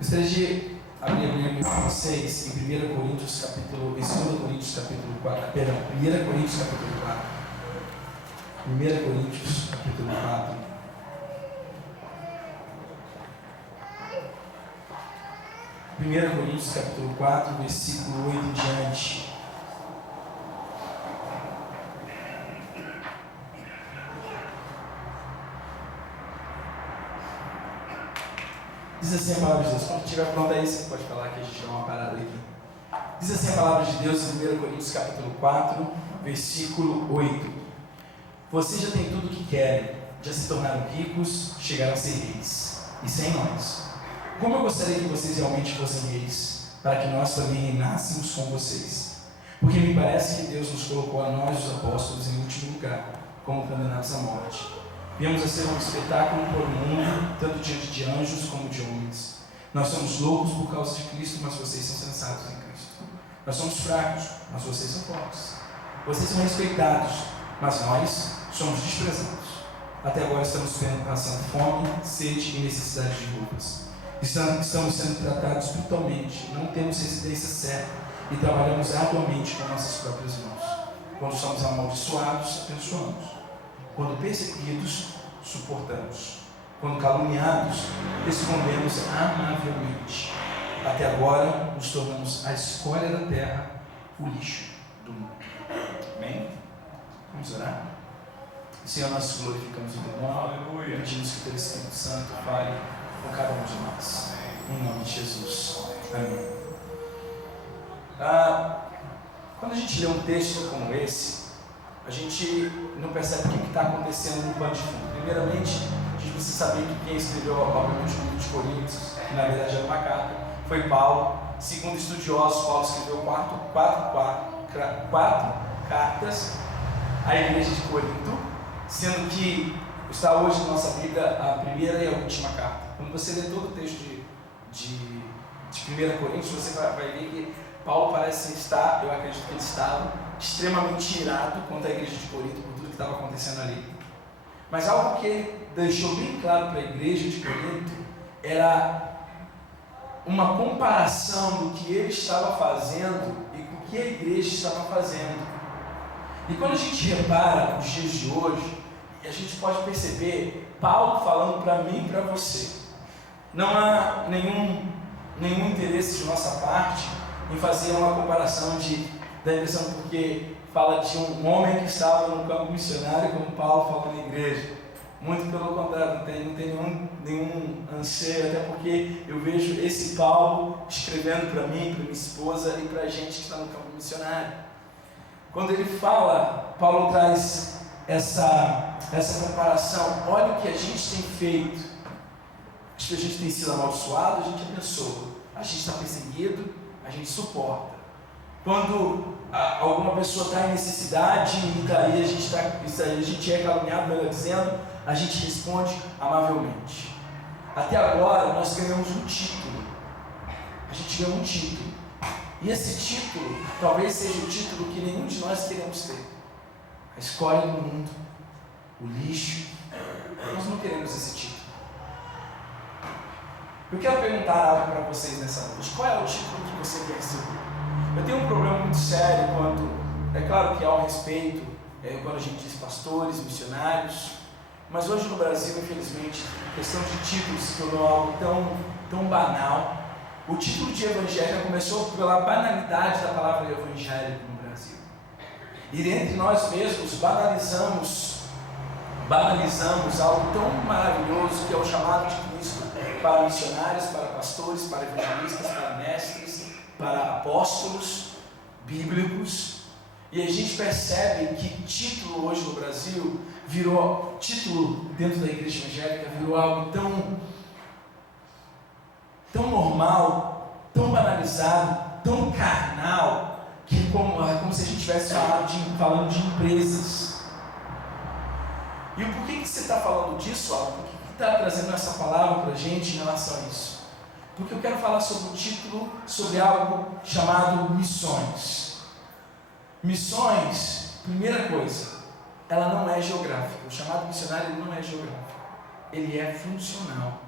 Gostaria de abrir a Bíblia com vocês em 2 Coríntios capítulo 4. 1 Coríntios capítulo 4. 1 Coríntios capítulo 4. Primeira Coríntios capítulo 4, versículo 8 em diante. Diz assim a palavra de Deus. Quando estiver pronto aí, você pode falar que a gente dá uma parada aqui. Diz assim a palavra de Deus em 1 Coríntios capítulo 4, versículo 8. Vocês já têm tudo o que querem, já se tornaram ricos, chegaram a ser reis, e sem nós. Como eu gostaria que vocês realmente fossem reis, para que nós também reinássemos com vocês. Porque me parece que Deus nos colocou a nós, os apóstolos, em último lugar, como condenados à morte. Viemos a ser um espetáculo para o mundo, tanto diante de anjos como de homens. Nós somos loucos por causa de Cristo, mas vocês são sensatos em Cristo. Nós somos fracos, mas vocês são fortes. Vocês são respeitados, mas nós somos desprezados. Até agora estamos passando fome, sede e necessidade de roupas. Estamos sendo tratados brutalmente, não temos residência certa e trabalhamos arduamente com nossas próprias mãos. Quando somos amaldiçoados, abençoamos. Quando perseguidos, suportamos. Quando caluniados, respondemos amavelmente. Até agora, nos tornamos a escória da terra, o lixo do mundo. Amém? Vamos orar? Senhor, nós glorificamos o teu nome. Pedimos que o teu Espírito Santo fale com cada um de nós. Em nome de Jesus. Amém. Quando a gente lê um texto como esse, a gente não percebe o que está acontecendo no pano de fundo. Primeiramente, a gente precisa saber que quem escreveu, obviamente, o livro de Coríntios, que na verdade era uma carta, foi Paulo. Segundo estudiosos, Paulo escreveu quatro cartas à igreja de Corinto, sendo que está hoje na nossa Bíblia a primeira e a última carta. Quando você lê todo o texto de 1 Coríntios, você vai ver que Paulo parece estar, eu acredito que ele estava, extremamente irado contra a igreja de Corinto por tudo que estava acontecendo ali. Mas algo que ele deixou bem claro para a igreja de Corinto era uma comparação do que ele estava fazendo e com o que a igreja estava fazendo. E quando a gente repara nos dias de hoje, a gente pode perceber Paulo falando para mim e para você. Não há nenhum interesse de nossa parte em fazer uma comparação da impressão, porque fala de um homem que estava no campo missionário, como Paulo fala na igreja. Muito pelo contrário, não tem nenhum anseio, até porque eu vejo esse Paulo escrevendo para mim, para minha esposa e para a gente que está no campo missionário. Quando ele fala, Paulo traz essa comparação. Olha o que a gente tem feito. Acho que a gente tem sido amaldiçoado, a gente abençoa. A gente está perseguido, a gente suporta. Quando alguma pessoa está em necessidade e daí a gente é caluniado, melhor dizendo, a gente responde amavelmente. Até agora nós ganhamos um título. A gente ganhou um título. E esse título talvez seja o título que nenhum de nós queremos ter. A escória do mundo, o lixo. Nós não queremos esse título. Eu quero perguntar algo para vocês nessa noite. Qual é o título que você quer receber? Eu tenho um problema muito sério quando, é claro que há um respeito, quando a gente diz pastores, missionários, mas hoje no Brasil, infelizmente, a questão de títulos se tornou algo tão banal. O título de evangelho começou pela banalidade da palavra evangélico no Brasil. E entre nós mesmos banalizamos algo tão maravilhoso que é o chamado de Cristo para missionários, para pastores, para evangelistas, para mestres, para apóstolos bíblicos. E a gente percebe que título hoje no Brasil virou, título dentro da igreja evangélica virou algo tão normal, tão banalizado, tão carnal, que é como se a gente estivesse falando de empresas. E por que você está falando disso, Alan? Por que está trazendo essa palavra para a gente em relação a isso? Porque eu quero falar sobre um título, sobre algo chamado missões. Missões, primeira coisa, ela não é geográfica. O chamado missionário ele não é geográfico, ele é funcional.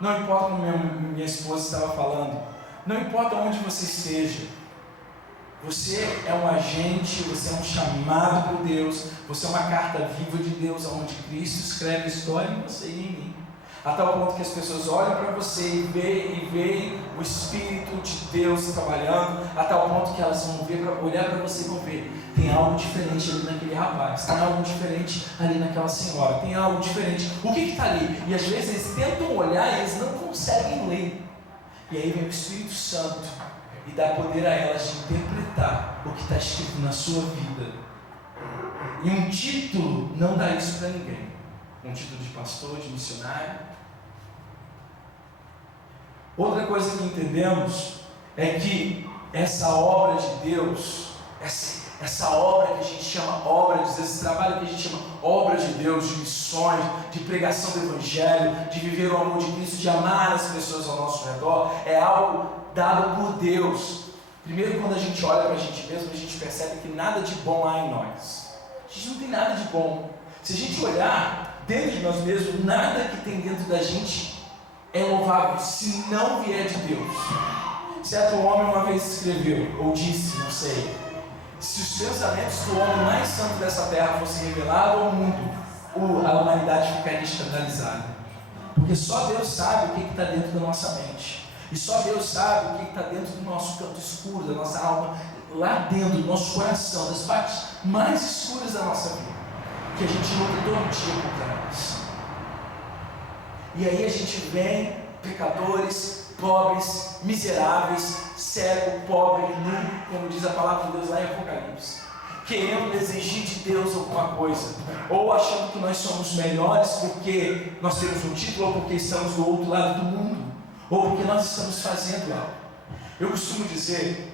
Não importa como minha esposa estava falando, não importa onde você esteja, você é um agente, você é um chamado por Deus, você é uma carta viva de Deus, onde Cristo escreve a história em você e em mim, a tal ponto que as pessoas olham para você e veem o Espírito de Deus trabalhando, a tal ponto que elas vão olhar para você e vão ver, tem algo diferente ali naquele rapaz, tem algo diferente ali naquela senhora, tem algo diferente, o que está ali? E às vezes eles tentam olhar e eles não conseguem ler, e aí vem o Espírito Santo e dá poder a elas de interpretar o que está escrito na sua vida. E um título não dá isso para ninguém. Um título de pastor, de missionário. Outra coisa que entendemos é que essa obra de Deus, essa obra que a gente chama obra de Deus, esse trabalho que a gente chama obra de Deus, de missões, de pregação do Evangelho, de viver o amor de Cristo, de amar as pessoas ao nosso redor, é algo dado por Deus. Primeiro, quando a gente olha para a gente mesmo, a gente percebe que nada de bom há em nós. A gente não tem nada de bom. Se a gente olhar dentro de nós mesmos, nada que tem dentro da gente é louvável, se não vier de Deus. Certo homem uma vez escreveu, ou disse, não sei, se os pensamentos do homem mais santo dessa terra fossem revelados ao mundo, a humanidade ficaria escandalizada. Porque só Deus sabe o que está dentro da nossa mente. E só Deus sabe o que está dentro do nosso canto escuro, da nossa alma, lá dentro do nosso coração, das partes mais escuras da nossa vida, que a gente luta todo dia contra elas. E aí a gente vem, pecadores, pobres, miseráveis, cego, pobre, nu, como diz a palavra de Deus lá em Apocalipse, querendo exigir de Deus alguma coisa, ou achando que nós somos melhores porque nós temos um título, ou porque estamos do outro lado do mundo, ou porque nós estamos fazendo algo. Eu costumo dizer,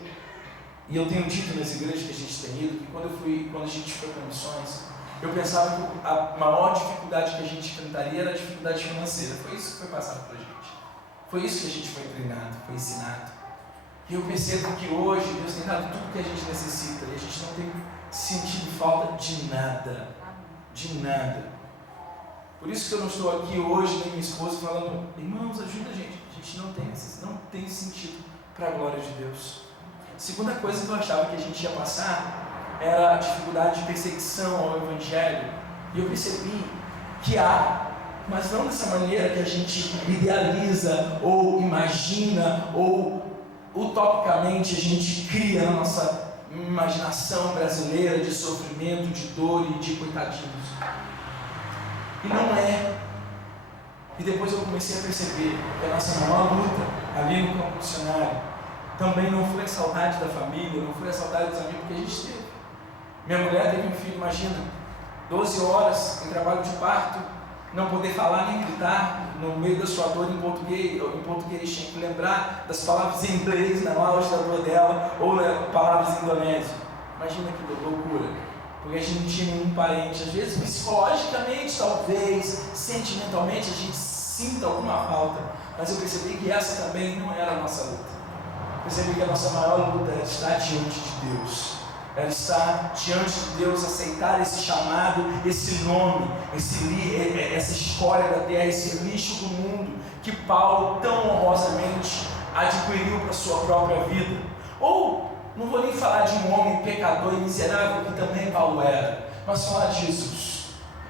e eu tenho dito nas igrejas que a gente tem ido, que quando a gente foi para missões, eu pensava que a maior dificuldade que a gente enfrentaria era a dificuldade financeira. Foi isso que foi passado para a gente. Foi isso que a gente foi treinado, foi ensinado. E eu percebo que hoje Deus tem dado tudo que a gente necessita e a gente não tem sentido falta de nada. De nada. Por isso que eu não estou aqui hoje, nem minha esposa, falando, irmãos, ajuda a gente. A gente não tem sentido para a glória de Deus. A segunda coisa que eu achava que a gente ia passar era a dificuldade de perseguição ao Evangelho. E eu percebi que há, mas não dessa maneira que a gente idealiza, ou imagina, ou utopicamente a gente cria na nossa imaginação brasileira de sofrimento, de dor e de coitadinhos. E não é. E depois eu comecei a perceber que a nossa maior luta ali no campo missionário também não foi a saudade da família, não foi a saudade dos amigos que a gente teve. Minha mulher teve um filho, imagina, 12 horas em trabalho de parto, não poder falar nem gritar no meio da sua dor em português tinha que lembrar das palavras em inglês na auge da dor dela, ou palavras em indonésio. Imagina que loucura, porque a gente não tinha nenhum parente. Às vezes psicologicamente, talvez, sentimentalmente a gente sinta alguma falta, mas eu percebi que essa também não era a nossa luta. Eu percebi que a nossa maior luta era estar diante de Deus. Era estar diante de Deus, aceitar esse chamado, esse nome, essa escória da terra, esse lixo do mundo que Paulo tão honrosamente adquiriu para a sua própria vida. Ou, não vou nem falar de um homem pecador e miserável, que também Paulo era, mas falar de Jesus.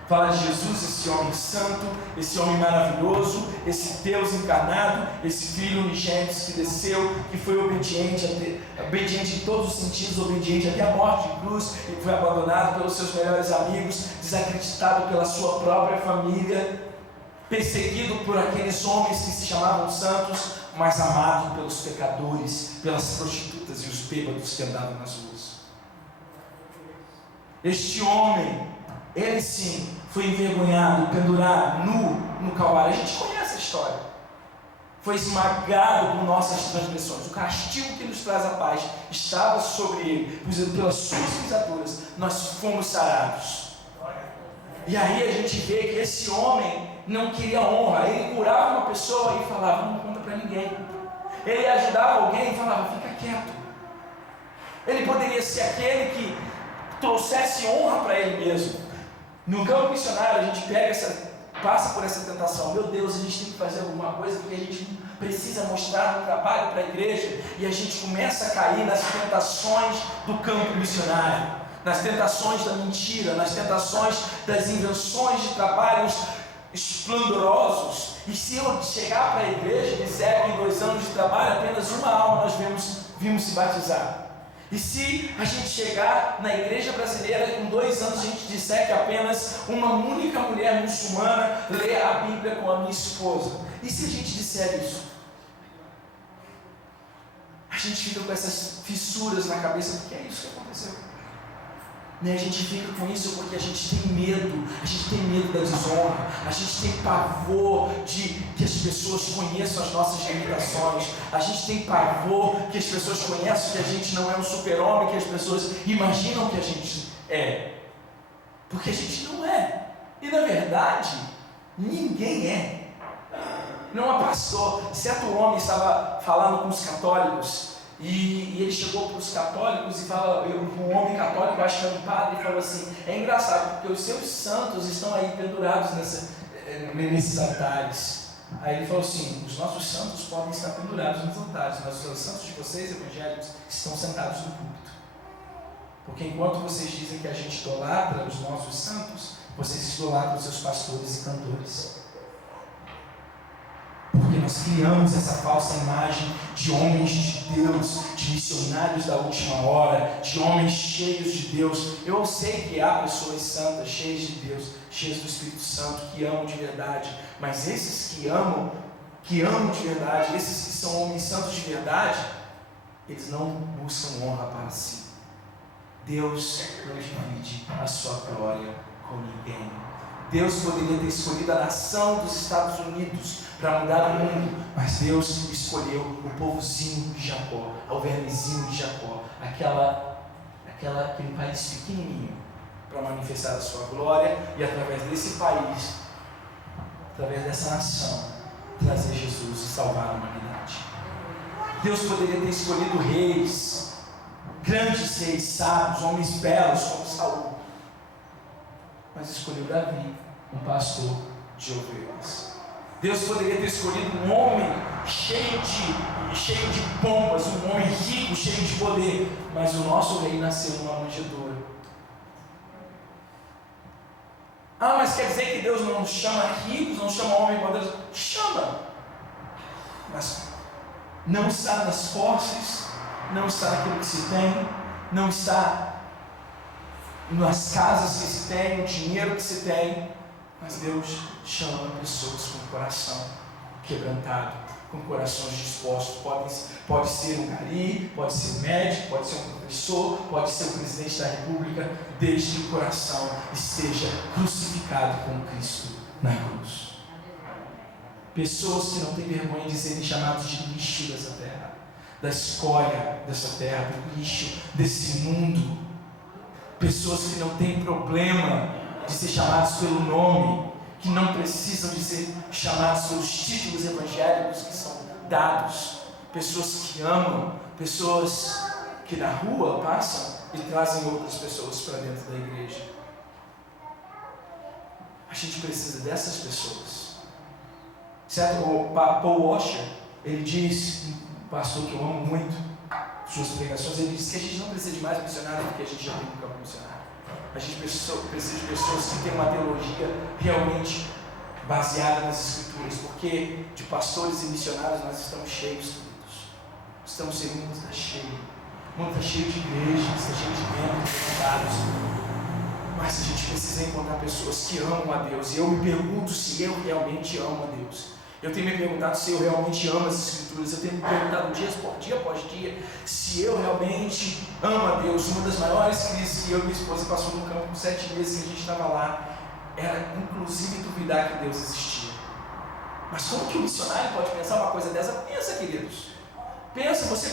Falar de Jesus, esse homem santo, esse homem maravilhoso, esse Deus encarnado, esse Filho unigênito que desceu, que foi obediente em todos os sentidos, obediente até a morte de cruz, e foi abandonado pelos seus melhores amigos, desacreditado pela sua própria família, perseguido por aqueles homens que se chamavam santos, mas amado pelos pecadores, pelas prostitutas e os bêbados que andavam nas ruas. Este homem, ele sim, foi envergonhado, pendurado, nu no Calvário. A gente conhece a história. Foi esmagado por nossas transgressões. O castigo que nos traz a paz estava sobre ele, pois pelas suas pisaduras nós fomos sarados. E aí a gente vê que esse homem não queria honra. Ele curava uma pessoa e falava, não conta para ninguém. Ele ajudava alguém e falava, fica quieto. Ele poderia ser aquele que trouxesse honra para ele mesmo. No campo missionário, a gente pega passa por essa tentação. Meu Deus, a gente tem que fazer alguma coisa porque a gente precisa mostrar no trabalho para a igreja, e a gente começa a cair nas tentações do campo missionário, nas tentações da mentira, nas tentações das invenções de trabalhos esplendorosos. E se eu chegar para a igreja e disser que em 2 anos de trabalho apenas uma alma nós vimos se batizar, e se a gente chegar na igreja brasileira com 2 anos a gente disser que apenas uma única mulher muçulmana lê a Bíblia com a minha esposa, e se a gente disser isso, a gente fica com essas fissuras na cabeça, porque é isso que aconteceu. A gente fica com isso porque a gente tem medo da desonra, a gente tem pavor de que as pessoas conheçam as nossas limitações, a gente tem pavor que as pessoas conheçam que a gente não é um super-homem, que as pessoas imaginam que a gente é, porque a gente não é, e na verdade, ninguém é. Não há pastor. Certo homem estava falando com os católicos, e ele chegou para os católicos e fala, um homem católico, acho que era um padre, e falou assim: é engraçado porque os seus santos estão aí pendurados nesses altares. Aí ele falou assim: os nossos santos podem estar pendurados nos altares, mas os santos de vocês, evangélicos, estão sentados no púlpito. Porque enquanto vocês dizem que a gente idolatra os nossos santos, vocês idolatram os seus pastores e cantores. Porque nós criamos essa falsa imagem de homens de Deus, de missionários da última hora, de homens cheios de Deus. Eu sei que há pessoas santas, cheias de Deus, cheias do Espírito Santo, que amam de verdade, mas esses que amam de verdade, esses que são homens santos de verdade, eles não buscam honra para si. Deus não divide a sua glória com ninguém. Deus poderia ter escolhido a nação dos Estados Unidos para mudar o mundo, mas Deus escolheu o povozinho de Jacó, o vermezinho de Jacó, aquele país pequenininho, para manifestar a sua glória e através desse país, através dessa nação, trazer Jesus e salvar a humanidade. Deus poderia ter escolhido reis, grandes reis, sábios, homens belos como Saul, mas escolheu Davi, um pastor de ovelhas. Deus poderia ter escolhido um homem cheio de pompas, um homem rico, cheio de poder, mas o nosso rei nasceu numa manjedoura. Ah, mas quer dizer que Deus não nos chama ricos, não chama homem poderoso? Chama, mas não está nas posses, não está naquilo que se tem, não está nas casas que se tem, no dinheiro que se tem, mas Deus chama pessoas com o coração quebrantado, com corações dispostos. Pode ser um gari, pode ser um médico, pode ser um professor, pode ser o presidente da república, desde que o coração esteja crucificado com Cristo na cruz. Pessoas que não têm vergonha de serem chamados de lixo dessa terra, da escória dessa terra, do lixo desse mundo. Pessoas que não têm problema de ser chamados pelo nome, que não precisam de ser chamados pelos títulos evangélicos que são dados. Pessoas que amam, pessoas que na rua passam e trazem outras pessoas para dentro da igreja. A gente precisa dessas pessoas. Certo? O Paul Washer, ele diz, um pastor que eu amo muito, suas pregações, ele diz que a gente não precisa de mais missionários do que a gente já tem no campo missionário. A gente precisa de pessoas que têm uma teologia realmente baseada nas Escrituras, porque de pastores e missionários nós estamos cheios, queridos. Estamos sendo muito cheios. O mundo está cheio de igrejas, está cheio de membros, de contados. Mas a gente precisa encontrar pessoas que amam a Deus. E eu me pergunto se eu realmente amo a Deus. Eu tenho me perguntado se eu realmente amo as Escrituras. Eu tenho me perguntado dia após dia se eu realmente amo a Deus. Uma das maiores crises que eu e minha esposa passou no campo por 7 meses que a gente estava lá era inclusive duvidar que Deus existia. Mas como que o missionário pode pensar uma coisa dessa? Pensa, queridos. Pensa, você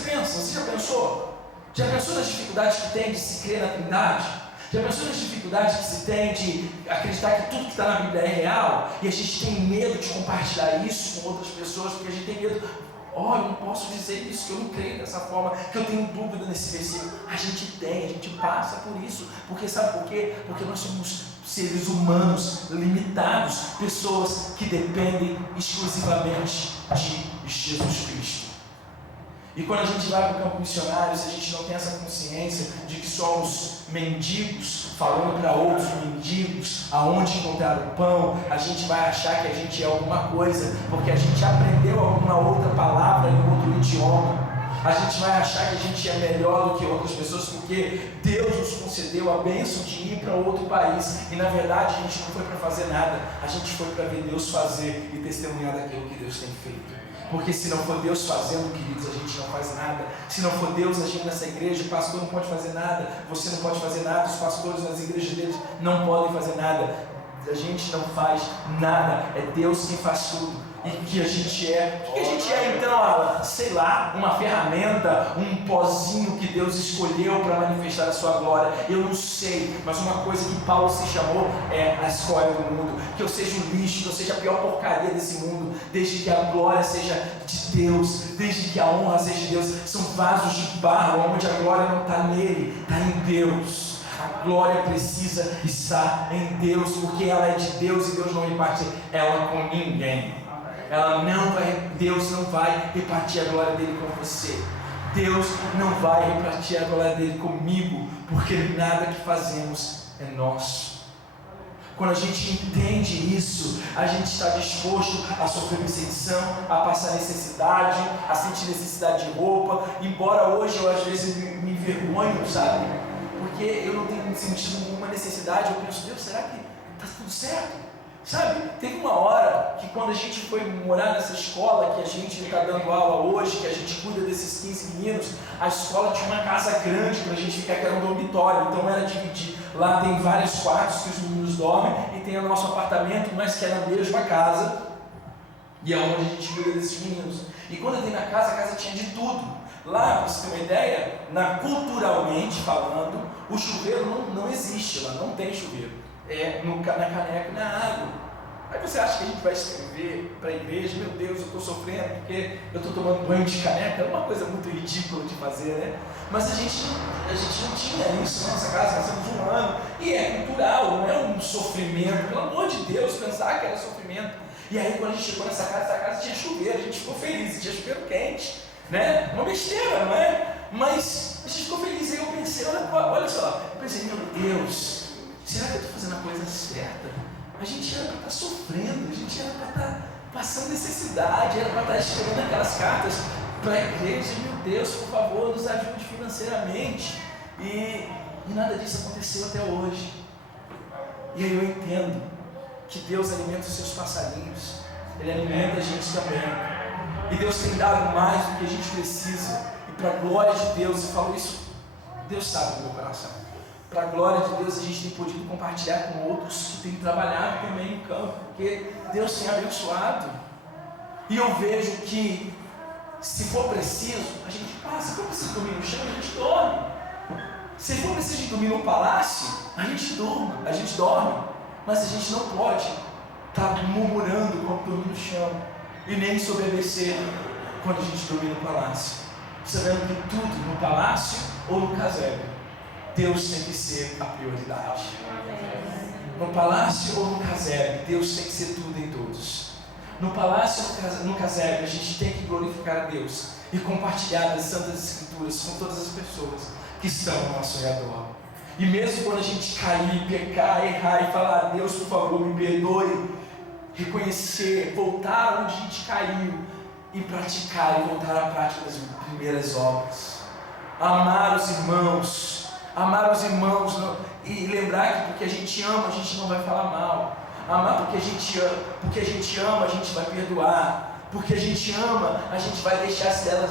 já pensou? Já pensou nas dificuldades que tem de se crer na Trindade? Já pensou nas dificuldades que se tem de acreditar que tudo que está na Bíblia é real? E a gente tem medo de compartilhar isso com outras pessoas, porque a gente tem medo. eu não posso dizer isso, que eu não creio dessa forma, que eu tenho dúvida nesse versículo. A gente passa por isso, porque sabe por quê? Porque nós somos seres humanos limitados, pessoas que dependem exclusivamente de Jesus Cristo. E quando a gente vai para o campo missionário, se a gente não tem essa consciência de que somos mendigos, falando para outros mendigos aonde encontrar o pão, a gente vai achar que a gente é alguma coisa, porque a gente aprendeu alguma outra palavra em outro idioma. A gente vai achar que a gente é melhor do que outras pessoas, porque Deus nos concedeu a bênção de ir para outro país, e na verdade a gente não foi para fazer nada, a gente foi para ver Deus fazer e testemunhar daquilo que Deus tem feito. Porque se não for Deus fazendo, queridos, a gente não faz nada. Se não for Deus agindo nessa igreja, o pastor não pode fazer nada, você não pode fazer nada, os pastores nas igrejas deles não podem fazer nada. A gente não faz nada, é Deus quem faz tudo. E o que a gente é? O que a gente é então, Alan? Sei lá, uma ferramenta, um pozinho que Deus escolheu para manifestar a sua glória. Eu não sei, mas uma coisa que Paulo se chamou é a escória do mundo. Que eu seja um lixo, que eu seja a pior porcaria desse mundo, desde que a glória seja de Deus, desde que a honra seja de Deus. São vasos de barro, onde a glória não está nele, está em Deus. A glória precisa estar em Deus, porque ela é de Deus e Deus não reparte ela com ninguém. Deus não vai repartir a glória dele com você. Deus não vai repartir a glória dele comigo, porque nada que fazemos é nosso. Quando a gente entende isso, a gente está disposto a sofrer perseguição, a passar necessidade, a sentir necessidade de roupa, embora hoje eu às vezes me envergonho, sabe? Porque eu não tenho sentido nenhuma necessidade. Eu penso, Deus, será que está tudo certo? Sabe, teve uma hora que quando a gente foi morar nessa escola que a gente está dando aula hoje, que a gente cuida desses 15 meninos, a escola tinha uma casa grande para a gente ficar, que era um dormitório, então era dividir. Lá tem vários quartos que os meninos dormem e tem o nosso apartamento, mas que é na mesma casa, e é onde a gente cuida desses meninos. E quando eu entrei na casa, a casa tinha de tudo. Lá, para você ter uma ideia, culturalmente falando, o chuveiro não existe lá, não tem chuveiro. Na caneca e na água. Aí você acha que a gente vai escrever para a igreja, meu Deus, eu estou sofrendo porque eu estou tomando banho de caneca? É uma coisa muito ridícula de fazer, né? Mas a gente não tinha isso na nossa casa, nós temos um ano, e é cultural, não é um sofrimento, pelo amor de Deus, pensar que era sofrimento. E aí quando a gente chegou nessa casa tinha chuveiro, a gente ficou feliz, tinha chuveiro quente, né? Uma besteira, não é? Mas a gente ficou feliz, e eu pensei, olha só, eu pensei, meu Deus, será que eu estou fazendo a coisa certa? A gente era para estar sofrendo, a gente era para estar passando necessidade, era para estar escrevendo aquelas cartas para a igreja. Meu Deus, por favor, nos ajude financeiramente. E nada disso aconteceu até hoje. E aí eu entendo que Deus alimenta os seus passarinhos, Ele alimenta a gente também. E Deus tem dado mais do que a gente precisa. E para a glória de Deus, eu falo isso, Deus sabe do meu coração. Para a glória de Deus, a gente tem podido compartilhar com outros que têm trabalhado também no campo, porque Deus tem abençoado. E eu vejo que, se for preciso, a gente passa. Se for preciso dormir no chão, a gente dorme. Se for preciso de dormir no palácio, a gente dorme. Mas a gente não pode estar murmurando quando dormir no chão, e nem sobebecer quando a gente dormir no palácio, sabendo que tudo no palácio ou no casebre, Deus tem que ser a prioridade. No palácio ou no casebre, Deus tem que ser tudo em todos. No palácio ou no casebre, a gente tem que glorificar a Deus e compartilhar as Santas Escrituras com todas as pessoas que estão ao nosso redor. E mesmo quando a gente cair, pecar, errar e falar, Deus, por favor, me perdoe, reconhecer, voltar onde a gente caiu e praticar e voltar à prática das primeiras obras. Amar os irmãos e lembrar que porque a gente ama, a gente não vai falar mal. Amar porque a gente ama, a gente vai perdoar. Porque a gente ama, a gente vai deixar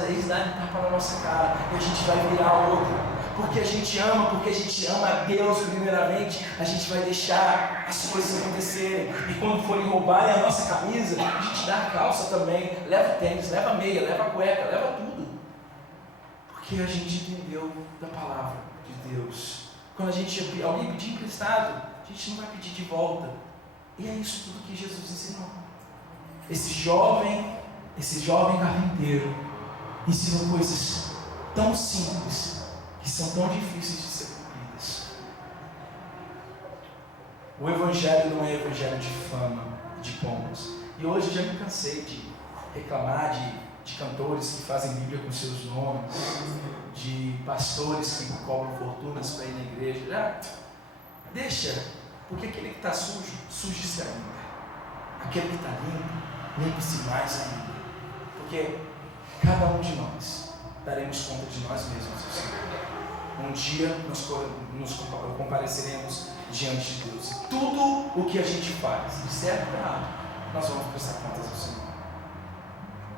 eles darem tapa na nossa cara e a gente vai virar outro. Porque a gente ama a Deus primeiramente, a gente vai deixar as coisas acontecerem. E quando forem roubarem a nossa camisa, a gente dá a calça também, leva o tênis, leva a meia, leva a cueca, leva tudo. Porque a gente entendeu da palavra de Deus. Quando alguém pedir emprestado, a gente não vai pedir de volta. E é isso tudo que Jesus ensinou. Esse jovem esse jovem carpinteiro ensinou coisas tão simples que são tão difíceis de ser cumpridas. O evangelho não é evangelho de fama, de pombas. E hoje eu já me cansei de reclamar de cantores que fazem Bíblia com seus nomes, de pastores que cobram fortunas para ir na igreja. Já deixa, porque aquele que está sujo, suje-se ainda. Aquele que está limpo, limpe-se mais ainda. Porque cada um de nós daremos conta de nós mesmos, Senhor. Um dia nos compareceremos diante de Deus. E tudo o que a gente faz, de certo ou errado, nós vamos prestar contas ao Senhor.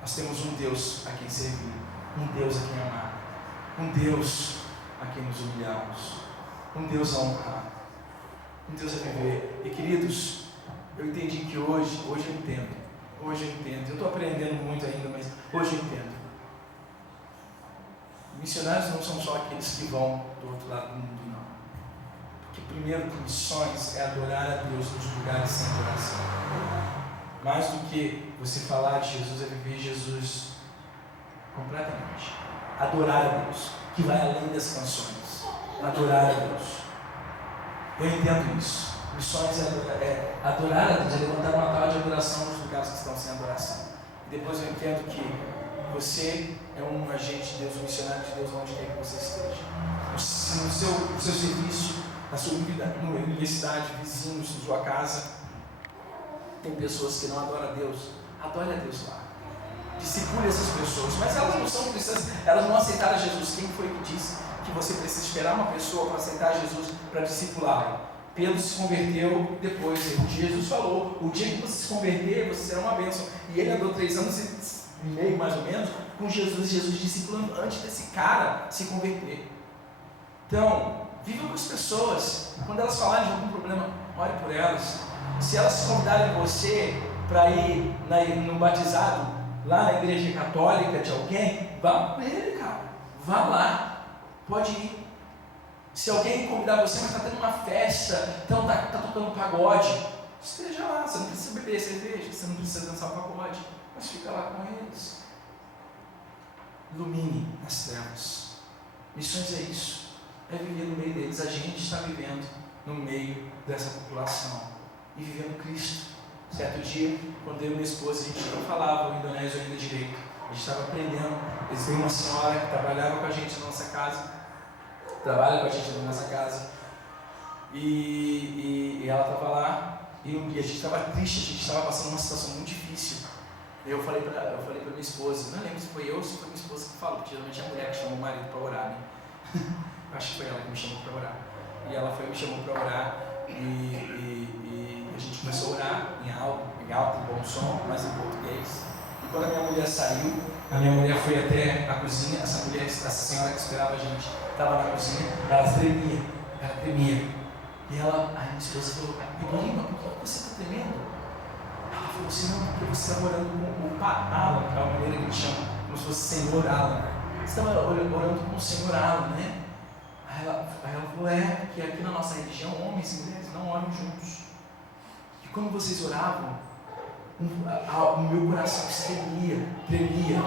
Nós temos um Deus a quem servir, um Deus a quem amar, um Deus a quem nos humilharmos, um Deus a honrar, um Deus a viver. E queridos, eu entendi que hoje eu entendo. Eu estou aprendendo muito ainda, mas hoje eu entendo. Missionários não são só aqueles que vão do outro lado do mundo, não. Porque primeiro que missões é adorar a Deus nos lugares sem adoração. Mais do que você falar de Jesus, é viver Jesus completamente. Adorar a Deus, que vai além das canções. Adorar a Deus. Eu entendo isso. Missões é adorar a Deus, é levantar uma altar de adoração nos lugares que estão sem adoração. E depois eu entendo que você é um agente de Deus, um missionário de Deus, onde quer que você esteja. No seu serviço, na sua universidade, vizinhos, na sua casa, tem pessoas que não adoram a Deus. Adore a Deus lá. Discipule essas pessoas, mas elas não são cristãs, elas não aceitaram Jesus. Quem foi que disse que você precisa esperar uma pessoa para aceitar Jesus, para discipular? Pedro se converteu depois. Jesus falou: o dia que você se converter, você será uma bênção. E ele andou 3 anos e meio, mais ou menos, com Jesus discipulando antes desse cara se converter. Então, viva com as pessoas. Quando elas falarem de algum problema, ore por elas. Se elas se convidarem você para ir no batizado, lá na igreja católica de alguém, vá com ele, cara. Vá lá. Pode ir. Se alguém convidar você, mas está tendo uma festa, então está tocando pagode, esteja lá. Você não precisa beber cerveja, você não precisa dançar pagode, mas fica lá com eles. Ilumine as trevas. Missões é isso. É viver no meio deles. A gente está vivendo no meio dessa população e vivendo Cristo. Certo dia, quando eu e minha esposa, a gente não falava o indonésio ainda direito, a gente estava aprendendo. Eles veio uma senhora que trabalhava com a gente na nossa casa, trabalha com a gente na nossa casa, e ela estava lá, e a gente estava triste, a gente estava passando uma situação muito difícil. Eu falei para minha esposa, não lembro se foi eu ou se foi minha esposa que falou, porque geralmente é a mulher que chama o marido para orar, né? Eu acho que foi ela que me chamou para orar. E ela me chamou para orar, e a gente começou a orar em alto, em bom som, mas em português. E quando a minha mulher saiu, a minha mulher foi até a cozinha. Essa senhora que esperava a gente estava na cozinha, ela tremia. E aí minha esposa falou: Ibrahima, por que você está tremendo? Ela falou assim: não, porque você estava orando com o Alan, que é a maneira que ele chama, como se fosse Senhor Alan. Você estava orando com o Senhor Alan, né? Aí ela falou: é, porque aqui na nossa religião, homens e mulheres não oram juntos. E quando vocês oravam, o meu coração tremia,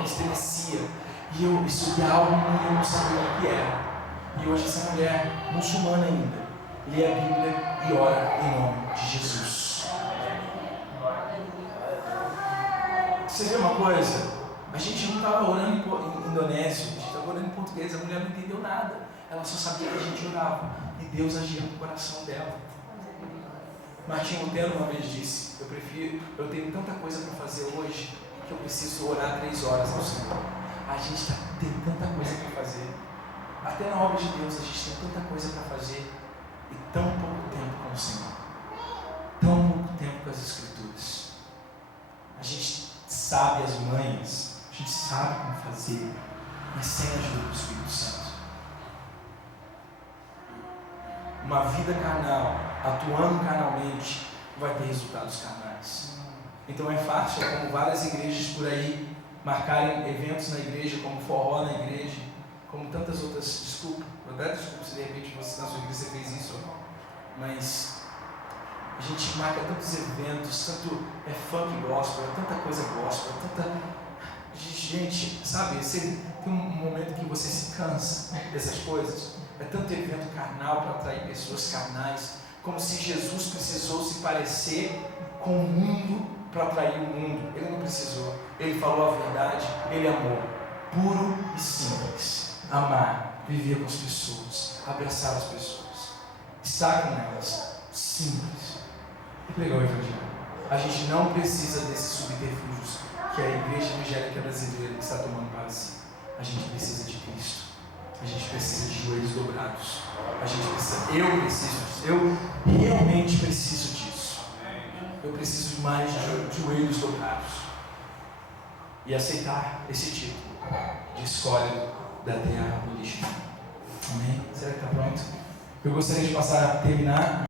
estremecia. E eu subia algo e eu não sabia o que era. E hoje essa mulher, muçulmana ainda, lê a Bíblia e ora em nome de Jesus. Você vê uma coisa? A gente não estava orando em indonésio, a gente estava orando em português, a mulher não entendeu nada. Ela só sabia que a gente orava. E Deus agia no coração dela. Martinho Lutero uma vez disse: eu tenho tanta coisa para fazer hoje que eu preciso orar 3 horas ao Senhor. A gente tem tanta coisa para fazer. Até na obra de Deus a gente tem tanta coisa para fazer e tão pouco tempo com o Senhor. Tão pouco tempo com as Escrituras. A gente sabe as manhas, a gente sabe como fazer, mas sem a ajuda do Espírito Santo. Uma vida carnal, atuando carnalmente, vai ter resultados carnais. Então é fácil, como várias igrejas por aí, marcarem eventos na igreja, como forró na igreja, como tantas outras. Desculpe se de repente você na sua igreja você fez isso ou não, mas a gente marca tantos eventos, tanto funk gospel, tanta coisa gospel, tanta Gente, sabe, tem um momento que você se cansa dessas coisas. É tanto evento carnal para atrair pessoas carnais, como se Jesus precisou se parecer com o mundo para atrair o mundo. Ele não precisou. Ele falou a verdade, ele amou. Puro e simples. Amar, viver com as pessoas, abraçar as pessoas, estar com elas. Simples. E pregar o Evangelho. A gente não precisa desses subterfúgios que a igreja evangélica brasileira está tomando para si. A gente precisa de Cristo. A gente precisa de joelhos dobrados. Eu realmente preciso disso. Eu preciso mais de joelhos dobrados. E aceitar esse título de escolha da terra do lixo. Amém? Será que está pronto? Eu gostaria de passar a terminar.